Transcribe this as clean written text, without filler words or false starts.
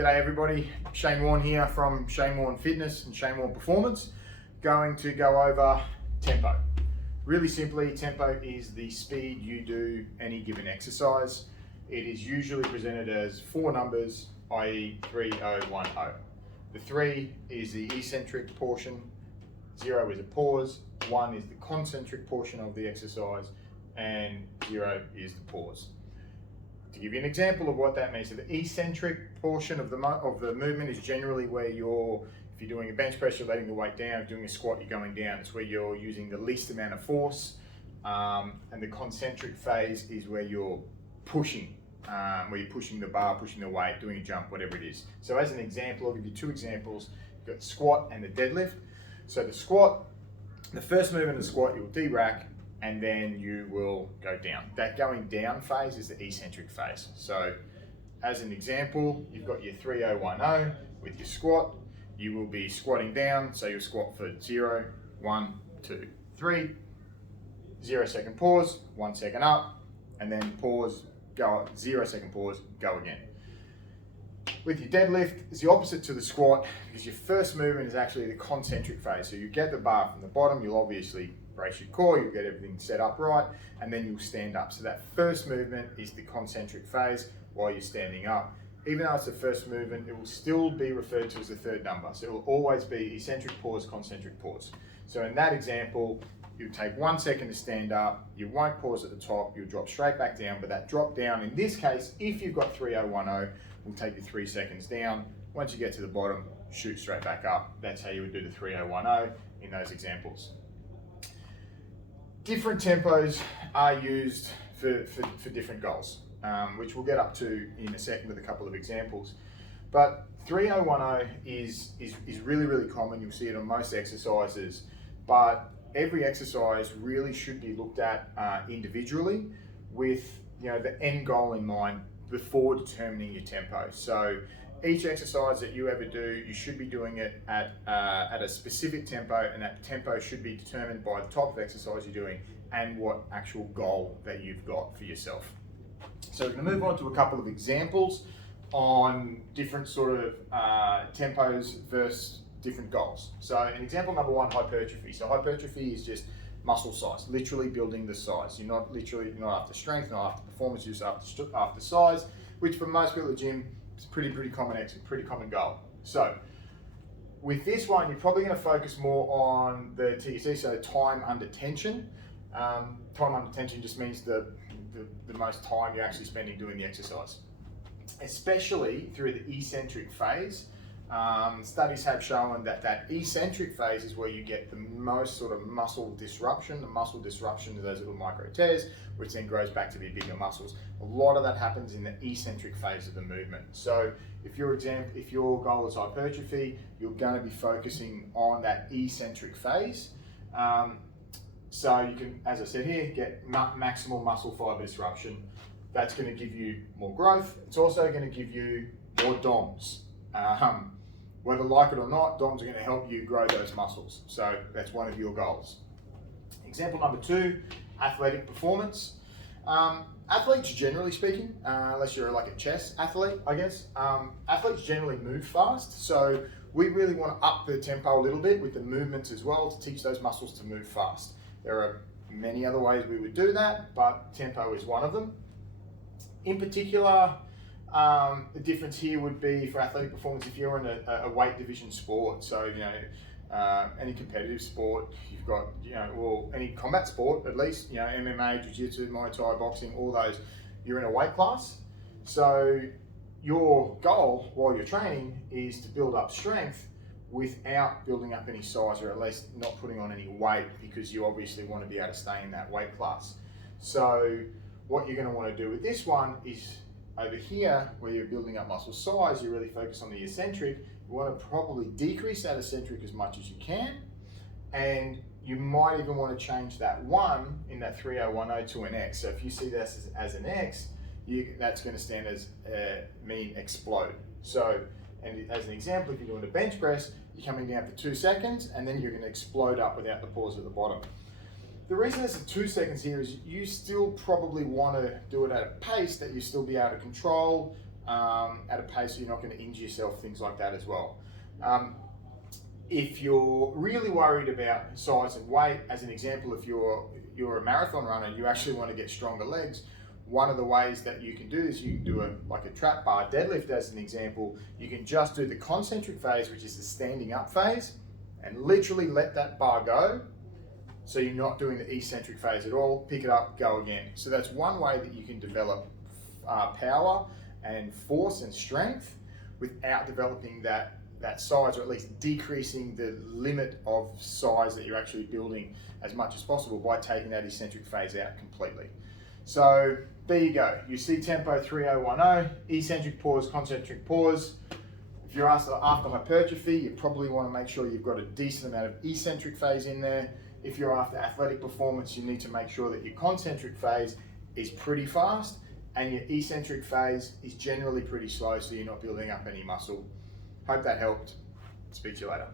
G'day everybody, Shane Warne here from Shane Warne Fitness and Shane Warne Performance. Going to go over tempo. Really simply, tempo is the speed you do any given exercise. It is usually presented as four numbers, i.e. 3, 0, 1, 0. The 3 is the eccentric portion, 0 is a pause, 1 is the concentric portion of the exercise, and 0 is the pause. To give you an example of what that means, so the eccentric portion of the movement is generally where if you're doing a bench press, you're letting the weight down. If you're doing a squat, you're going down. It's where you're using the least amount of force. And the concentric phase is where you're pushing, the bar, pushing the weight, doing a jump, whatever it is. So as an example, I'll give you two examples. You've got the squat and the deadlift. So the squat, the first movement of the squat, you'll de-rack, and then you will go down. That going down phase is the eccentric phase. So as an example, you've got your 3, 0, 1, 0 with your squat. You will be squatting down, so you'll squat for 0, 1, 2, 3, 0 second pause, 1 second up, and then pause, go up, 0 second pause, go again. With your deadlift, it's the opposite to the squat because your first movement is actually the concentric phase. So you get the bar from the bottom, you'll obviously brace your core, you'll get everything set up right, and then you'll stand up. So that first movement is the concentric phase while you're standing up. Even though it's the first movement, it will still be referred to as the third number. So it will always be eccentric pause, concentric pause. So in that example, you take 1 second to stand up, you won't pause at the top, you'll drop straight back down, but that drop down, in this case, if you've got 3, 0, 1, 0, will take you 3 seconds down. Once you get to the bottom, shoot straight back up. That's how you would do the 3, 0, 1, 0 in those examples. Different tempos are used for different goals, which we'll get up to in a second with a couple of examples. But 3, 0, 1, 0 is really, really common. You'll see it on most exercises, but every exercise really should be looked at individually with the end goal in mind before determining your tempo. So each exercise that you ever do, you should be doing it at a specific tempo, and that tempo should be determined by the type of exercise you're doing and what actual goal that you've got for yourself. So we're going to move on to a couple of examples on different sort of tempos versus different goals. So in example number 1, hypertrophy. So hypertrophy is just muscle size, literally building the size. You're not after strength, not after performance, you're just after size, which for most people at the gym is pretty common goal. So with this one, you're probably going to focus more on the TSC, so time under tension. Time under tension just means the most time you're actually spending doing the exercise, especially through the eccentric phase. Studies have shown that eccentric phase is where you get the most sort of muscle disruption. The muscle disruption to those little micro tears, which then grows back to be bigger muscles. A lot of that happens in the eccentric phase of the movement. So if your goal is hypertrophy, you're going to be focusing on that eccentric phase. So you can, as I said here, get maximal muscle fiber disruption. That's going to give you more growth. It's also going to give you more DOMs. Whether like it or not, DOMs are going to help you grow those muscles. So that's one of your goals. Example number 2, athletic performance. Athletes, generally speaking, unless you're like a chess athlete, I guess, athletes generally move fast. So we really want to up the tempo a little bit with the movements as well to teach those muscles to move fast. There are many other ways we would do that, but tempo is one of them. In particular, the difference here would be for athletic performance if you're in a weight division sport. So any competitive sport, you've got any combat sport at least, MMA, jiu-jitsu, Muay Thai, boxing, all those, you're in a weight class. So your goal while you're training is to build up strength without building up any size, or at least not putting on any weight, because you obviously want to be able to stay in that weight class. So what you're going to want to do with this one is over here, where you're building up muscle size, you really focus on the eccentric. You want to probably decrease that eccentric as much as you can, and you might even want to change that 1 in that 3, 0, 1, 0 to an X. So if you see this as an X, that's going to stand as mean explode. So, and as an example, if you're doing a bench press, you're coming down for 2 seconds, and then you're going to explode up without the pause at the bottom. The reason it's 2 seconds here is you still probably want to do it at a pace that you still be able to control, at a pace so you're not going to injure yourself, things like that as well. If you're really worried about size and weight, as an example, if you're a marathon runner and you actually want to get stronger legs, one of the ways that you can do this, you can do like a trap bar deadlift as an example. You can just do the concentric phase, which is the standing up phase, and literally let that bar go. So you're not doing the eccentric phase at all, pick it up, go again. So that's one way that you can develop power and force and strength without developing that size, or at least decreasing the limit of size that you're actually building as much as possible by taking that eccentric phase out completely. So there you go. You see tempo 3010, eccentric pause, concentric pause. If you're after hypertrophy, you probably want to make sure you've got a decent amount of eccentric phase in there. If you're after athletic performance, you need to make sure that your concentric phase is pretty fast and your eccentric phase is generally pretty slow, so you're not building up any muscle. Hope that helped. Speak to you later.